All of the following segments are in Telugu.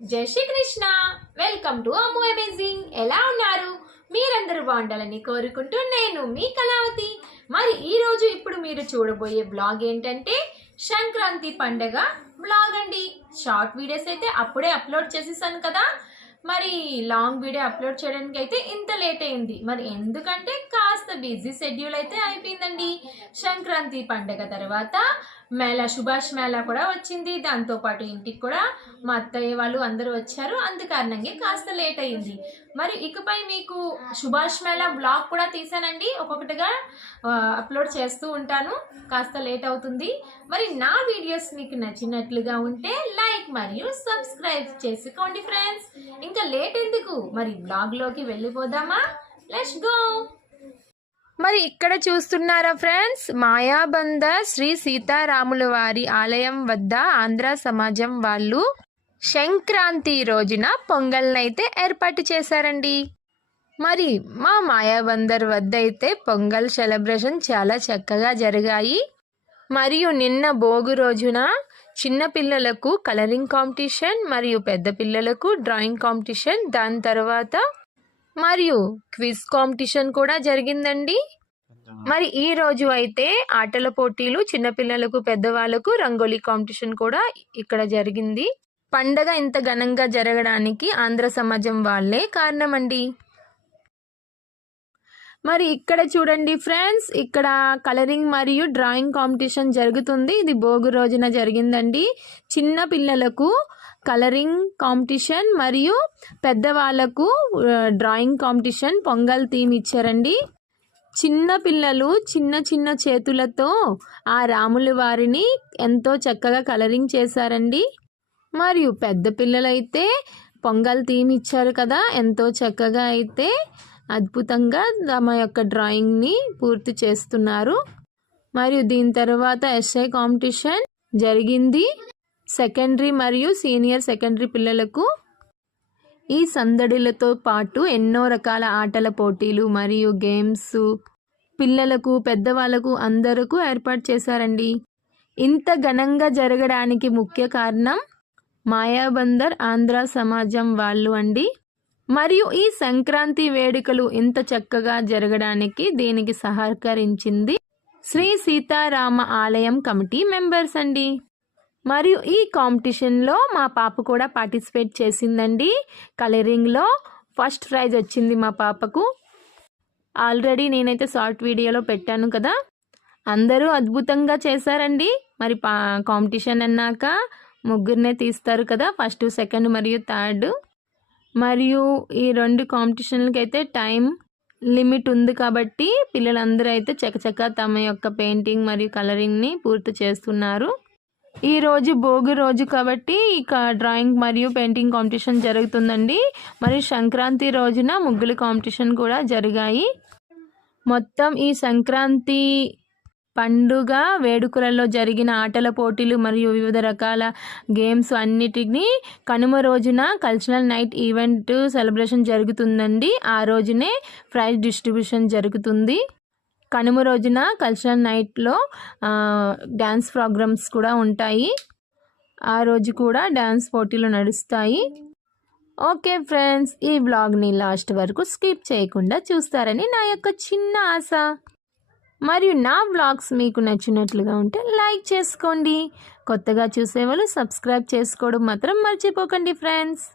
జై Srikrishna. Welcome to Ammu amazing. ఎలా ఉన్నారు? మీరందరూ బాగుండాలని కోరుకుంటూ నేను మీ కళావతి. మరి ఈరోజు ఇప్పుడు మీరు చూడబోయే బ్లాగ్ ఏంటంటే సంక్రాంతి పండగ బ్లాగ్ అండి. షార్ట్ వీడియోస్ అయితే అప్పుడే అప్లోడ్ చేసేసాను కదా, మరి లాంగ్ వీడియో అప్లోడ్ చేయడానికి అయితే ఇంత లేట్ అయింది. మరి ఎందుకంటే కాస్త బిజీ షెడ్యూల్ అయితే అయిపోయిందండి. సంక్రాంతి పండగ తర్వాత మేళా, సుభాష్ మేళా కూడా వచ్చింది. దాంతోపాటు ఇంటికి కూడా మా అత్తయ్య వాళ్ళు అందరూ వచ్చారు. అందుకారణంగా కాస్త లేట్ అయింది. మరి ఇకపై మీకు సుభాష్ మేళా బ్లాగ్ కూడా తీసానండి, ఒక్కొక్కటిగా అప్లోడ్ చేస్తూ ఉంటాను. కాస్త లేట్ అవుతుంది. మరి నా వీడియోస్ మీకు నచ్చినట్లుగా ఉంటే లైక్ మరియు సబ్స్క్రైబ్ చేసుకోండి ఫ్రెండ్స్. ఇంకా లేట్ ఎందుకు, మరి బ్లాగ్లోకి వెళ్ళిపోదామా? Let's go. మరి ఇక్కడ చూస్తున్నారా ఫ్రెండ్స్, మాయాబంద శ్రీ సీతారాముల వారి ఆలయం వద్ద ఆంధ్ర సమాజం వాళ్ళు సంక్రాంతి రోజున పొంగల్నైతే ఏర్పాటు చేశారండి. మరి మా మాయాబందర్ వద్ద అయితే పొంగల్ సెలబ్రేషన్ చాలా చక్కగా జరిగాయి. మరియు నిన్న భోగి రోజున చిన్న పిల్లలకు కలరింగ్ కాంపిటీషన్ మరియు పెద్ద పిల్లలకు డ్రాయింగ్ కాంపిటీషన్, దాని తర్వాత మరియు క్విజ్ కాంపిటీషన్ కూడా జరిగిందండి. మరి ఈ రోజు అయితే ఆటల పోటీలు, చిన్నపిల్లలకు పెద్దవాళ్ళకు రంగోలీ కాంపిటీషన్ కూడా ఇక్కడ జరిగింది. పండగ ఇంత ఘనంగా జరగడానికి ఆంధ్ర సమాజం వాళ్ళే కారణమండి. మరి ఇక్కడ చూడండి ఫ్రెండ్స్, ఇక్కడ కలరింగ్ మరియు డ్రాయింగ్ కాంపిటీషన్ జరుగుతుంది. ఇది భోగి రోజున జరిగిందండి. చిన్న పిల్లలకు కలరింగ్ కాంపిటీషన్ మరియు పెద్దవాళ్ళకు డ్రాయింగ్ కాంపిటీషన్, పొంగల్ థీమ్ ఇచ్చారండి. చిన్న పిల్లలు చిన్న చిన్న చేతులతో ఆ రాముల వారిని ఎంతో చక్కగా కలరింగ్ చేశారండి. మరియు పెద్ద పిల్లలైతే పొంగల్ థీమ్ ఇచ్చారు కదా, ఎంతో చక్కగా అయితే అద్భుతంగా తమ యొక్క డ్రాయింగ్ని పూర్తి చేస్తున్నారు. మరియు దీని తర్వాత ఎస్ఐ కాంపిటీషన్ జరిగింది. సెకండరీ మరియు సీనియర్ సెకండరీ పిల్లలకు ఈ సందడిలతో పాటు ఎన్నో రకాల ఆటల పోటీలు మరియు గేమ్స్ పిల్లలకు పెద్దవాళ్ళకు అందరకు ఏర్పాటు చేశారండి. ఇంత ఘనంగా జరగడానికి ముఖ్య కారణం మాయాబందర్ ఆంధ్ర సమాజం వాళ్ళు అండి. మరియు ఈ సంక్రాంతి వేడుకలు ఇంత చక్కగా జరగడానికి దీనికి సహకరించింది శ్రీ సీతారామ ఆలయం కమిటీ మెంబర్స్ అండి. మరియు ఈ కాంపిటీషన్లో మా పాప కూడా పార్టిసిపేట్ చేసిందండి. కలరింగ్లో ఫస్ట్ ప్రైజ్ వచ్చింది మా పాపకు. ఆల్రెడీ నేనైతే షార్ట్ వీడియోలో పెట్టాను కదా. అందరూ అద్భుతంగా చేశారండి. మరి కాంపిటీషన్ అన్నాక ముగ్గురినే తీస్తారు కదా, ఫస్ట్, సెకండ్ మరియు థర్డ్. మరియు ఈ రెండు కాంపిటీషన్లకి అయితే టైం లిమిట్ ఉంది కాబట్టి పిల్లలందరూ అయితే చకచకా తమ యొక్క పెయింటింగ్ మరియు కలరింగ్ని పూర్తి చేస్తున్నారు. ఈరోజు భోగి రోజు కాబట్టి ఇక డ్రాయింగ్ మరియు పెయింటింగ్ కాంపిటీషన్ జరుగుతుందండి. మరియు సంక్రాంతి రోజున ముగ్గుల కాంపిటీషన్ కూడా జరిగాయి. మొత్తం ఈ సంక్రాంతి పండుగ వేడుకలలో జరిగిన ఆటల పోటీలు మరియు వివిధ రకాల గేమ్స్ అన్నిటినీ కనుమ రోజున కల్చరల్ నైట్ ఈవెంట్ సెలబ్రేషన్ జరుగుతుందండి. ఆ రోజునే ప్రైజ్ డిస్ట్రిబ్యూషన్ జరుగుతుంది. కనుమ రోజున కల్చరల్ నైట్లో డ్యాన్స్ ప్రోగ్రామ్స్ కూడా ఉంటాయి. ఆ రోజు కూడా డ్యాన్స్ పోటీలు నడుస్తాయి. ఓకే ఫ్రెండ్స్, ఈ బ్లాగ్ని లాస్ట్ వరకు స్కిప్ చేయకుండా చూస్తారని నా యొక్క చిన్న ఆశ. మరియు నా బ్లాగ్స్ మీకు నచ్చినట్లుగా ఉంటే లైక్ చేసుకోండి. కొత్తగా చూసేవాళ్ళు సబ్స్క్రైబ్ చేసుకోవడం మాత్రం మర్చిపోకండి ఫ్రెండ్స్.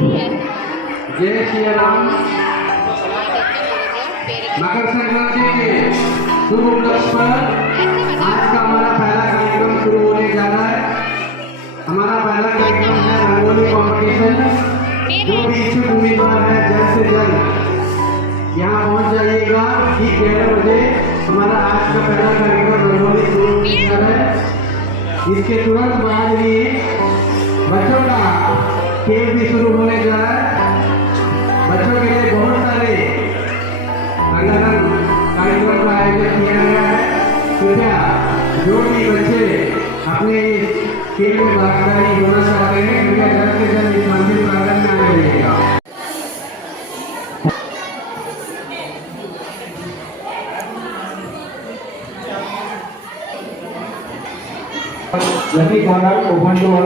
जय श्री राम। मकर संक्रांति के शुभ उपलक्ष्य पर आज का हमारा पहला कार्यक्रम शुरू होने जा रहा है। हमारा पहला कार्यक्रम है रंगोली कंपटीशन। जो भी इच्छुक उम्मीदवार है जल्द से जल्द यहाँ पहुँच जाइएगा। ठीक 11 बजे हमारा आज का पहला कार्यक्रम रंगोली शुरू होने जा रहा है। इसके तुरंत बाद ही बच्चों का खेल भी शुरू होने जा रहा है। बच्चों के लिए बहुत सारे रंगारंग कार्यक्रम का आयोजन किया गया है। कृपया जो भी बच्चे अपने खेल में भागीदारी होना चाहते हैं कृपया जल्द से जल्द इस मंदिर प्रांगण में आ जाइएगा। Let me corner open door.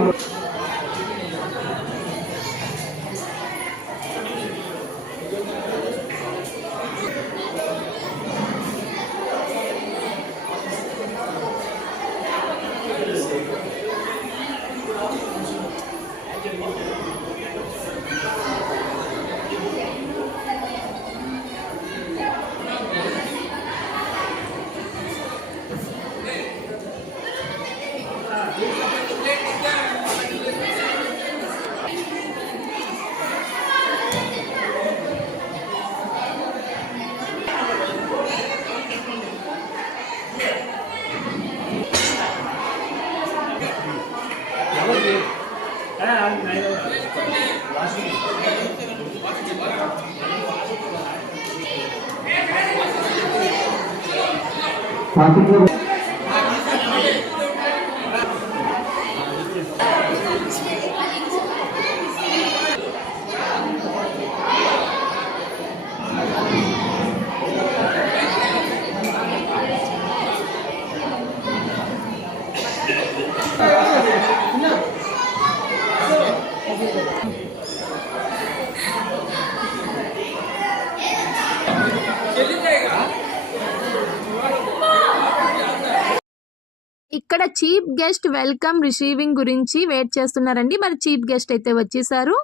ఇక్కడ చీఫ్ గెస్ట్ వెల్కమ్ రిసీవింగ్ గురించి వెయిట్ చేస్తున్నారండి. మరి చీఫ్ గెస్ట్ అయితే వచ్చేసారు.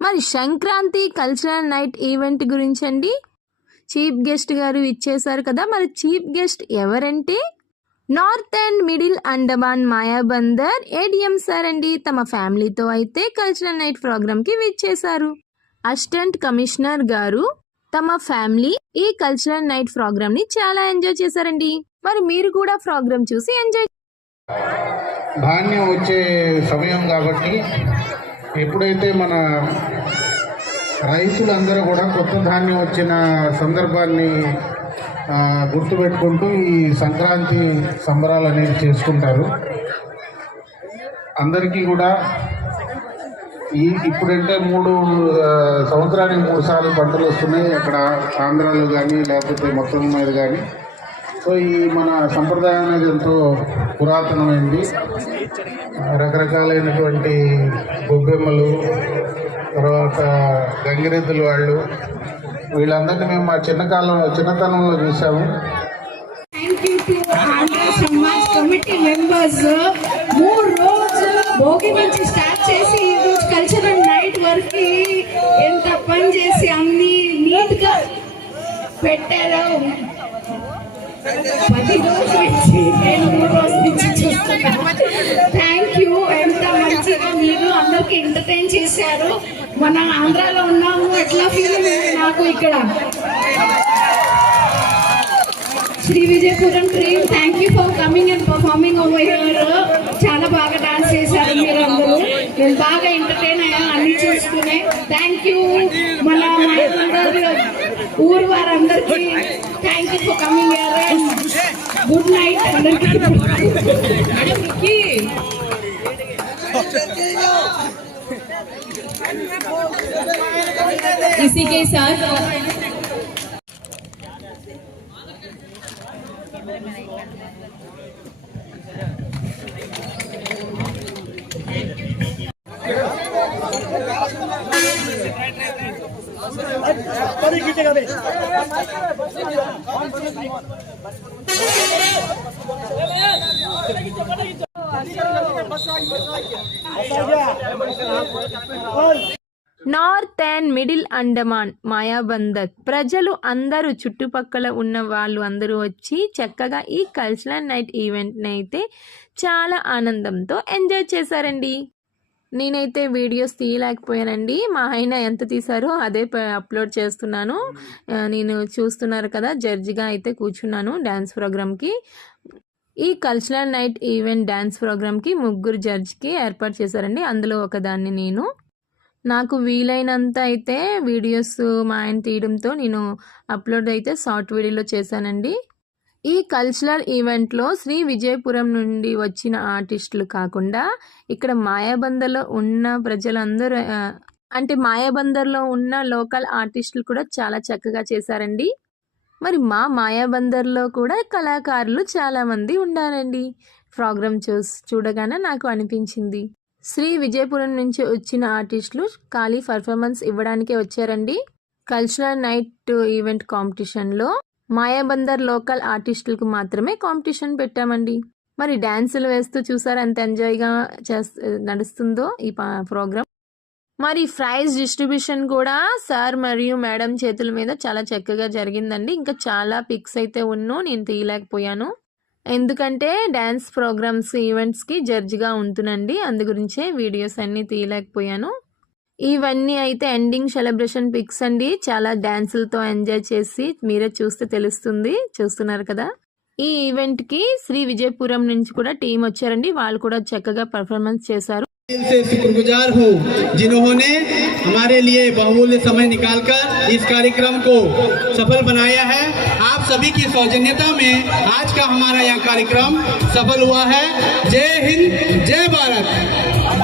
మరి సంక్రాంతి కల్చరల్ నైట్ ఈవెంట్ గురించి అండి చీఫ్ గెస్ట్ గారు ఇచ్చేసారు కదా. మరి చీఫ్ గెస్ట్ ఎవరంటే north and middle Andaman Mayabunder ADM sir అండి. తమ ఫ్యామిలీతో అయితే కల్చరల్ నైట్ ప్రోగ్రామ్కి విచ్చేశారు. అసిస్టెంట్ కమిషనర్ గారు తమ ఫ్యామిలీ ఈ కల్చరల్ నైట్ ప్రోగ్రామ్ ని చాలా ఎంజాయ్ చేశారండి. మరి మీరు కూడా ప్రోగ్రామ్ చూసి ఎంజాయ్. ధాన్యం వచ్చే సమయం కాబట్టి ఎప్పుడైతే మన రైతులందరూ కూడా కొత్త ధాన్యం వచ్చిన సందర్భాన్ని గుర్తుపెట్టుకుంటూ ఈ సంక్రాంతి సంబరాలు అనేవి చేసుకుంటారు. అందరికీ కూడా ఇప్పుడంటే సంవత్సరానికి 3 సార్లు పంటలు వస్తున్నాయి అక్కడ ఆంధ్రాలో కానీ లేకపోతే మొత్తం మీద కానీ. సో ఈ మన సంప్రదాయం అనేది ఎంతో పురాతనమైంది. రకరకాలైనటువంటి గొబ్బెమ్మలు, తర్వాత గంగిరెద్దులు వాళ్ళు వీళ్ళందరినీ మేము మా చిన్నతనంలో చూసాము. కమిటీ మెంబర్స్ 3 రోజులు భోగి నుంచి స్టార్ట్ చేసి ఈ రోజు కల్చరల్ నైట్ వరకు ఎంత పని చేసి అన్ని నీట్ గా పెట్టారు. 10 రోజుల నుంచి నేను 3 రోజుల నుంచి చూస్తున్నాను. Thank you. ఎంత మంచిగా మీరు అందరికి ఎంటర్టైన్ చేశారు. మన ఆంధ్రాలో ఉన్నాము ఎట్లా ఫీల్ నాకు ఇక్కడ Shri Vijayapuram team thank you for coming and performing over here. చాలా బాగా డాన్స్ చేశారు మీరు అందరూ. నేను బాగా ఎంటర్టైన్ అయ్యాను అన్ని చూసుకునే. Thank you. మన ఊరు వారందరికీ thank you for coming here. Good night అందరికీ. इसी के साथ north and middle Andaman Mayabunder ప్రజలు అందరూ చుట్టుపక్కల ఉన్న వాళ్ళు అందరూ వచ్చి చక్కగా ఈ కల్చరల్ నైట్ ఈవెంట్ని అయితే చాలా ఆనందంతో ఎంజాయ్ చేశారండి. నేనైతే వీడియోస్ తీయలేకపోయానండి. మా ఆయన ఎంత తీశారో అదే అప్లోడ్ చేస్తున్నాను. నేను చూస్తున్నారు కదా, జడ్జిగా అయితే కూర్చున్నాను డ్యాన్స్ ప్రోగ్రామ్కి. ఈ కల్చరల్ నైట్ ఈవెంట్ డ్యాన్స్ ప్రోగ్రామ్కి 3 జడ్జికి ఏర్పాటు చేశారండి. అందులో ఒకదాన్ని నేను. నాకు వీలైనంత అయితే వీడియోస్ మా ఆయన తీయడంతో నేను అప్లోడ్ అయితే షార్ట్ వీడియోలో చేశానండి. ఈ కల్చరల్ ఈవెంట్లో శ్రీ విజయపురం నుండి వచ్చిన ఆర్టిస్టులు కాకుండా ఇక్కడ మాయాబందర్లో ఉన్న ప్రజలందరూ అంటే మాయాబందర్లో ఉన్న లోకల్ ఆర్టిస్టులు కూడా చాలా చక్కగా చేశారండి. మరి మా మాయాబందర్లో కూడా కళాకారులు చాలామంది ఉన్నారండి. ప్రోగ్రామ్ చూడగానే నాకు అనిపించింది శ్రీ విజయపురం నుంచి వచ్చిన ఆర్టిస్టులు ఖాళీ పర్ఫార్మెన్స్ ఇవ్వడానికే వచ్చారండి. కల్చరల్ నైట్ ఈవెంట్ కాంపిటీషన్లో మాయాబందర్ లోకల్ ఆర్టిస్టులకు మాత్రమే కాంపిటీషన్ పెట్టామండి. మరి డ్యాన్సులు వేస్తూ చూసారు ఎంత ఎంజాయ్గా నడుస్తుందో ఈ ప్రోగ్రామ్. మరి ప్రైజ్ డిస్ట్రిబ్యూషన్ కూడా సార్ మరియు మేడం చేతుల మీద చాలా చక్కగా జరిగిందండి. ఇంకా చాలా పిక్స్ అయితే నేను తీయలేకపోయాను, ఎందుకంటే డ్యాన్స్ ప్రోగ్రామ్స్ ఈవెంట్స్కి జడ్జిగా ఉంటునండి. అందు గురించే వీడియోస్ అన్నీ తీయలేకపోయాను. ఇవన్నీ అయితే ఎండింగ్ సెలబ్రేషన్ పిక్స్ అండి. చాలా డ్యాన్సులతో ఎంజాయ్ చేసి మీరే చూస్తే తెలుస్తుంది. చూస్తున్నారు కదా. ఈ ఈవెంట్కి శ్రీ విజయపురం నుంచి కూడా టీం వచ్చారండి. వాళ్ళు కూడా చక్కగా పర్ఫార్మెన్స్ చేశారు. से शुक्रगुजार हूँ जिन्होंने हमारे लिए बहुमूल्य समय निकालकर इस कार्यक्रम को सफल बनाया है। आप सभी की सौजन्यता में आज का हमारा यह कार्यक्रम सफल हुआ है। जय हिंद, जय भारत।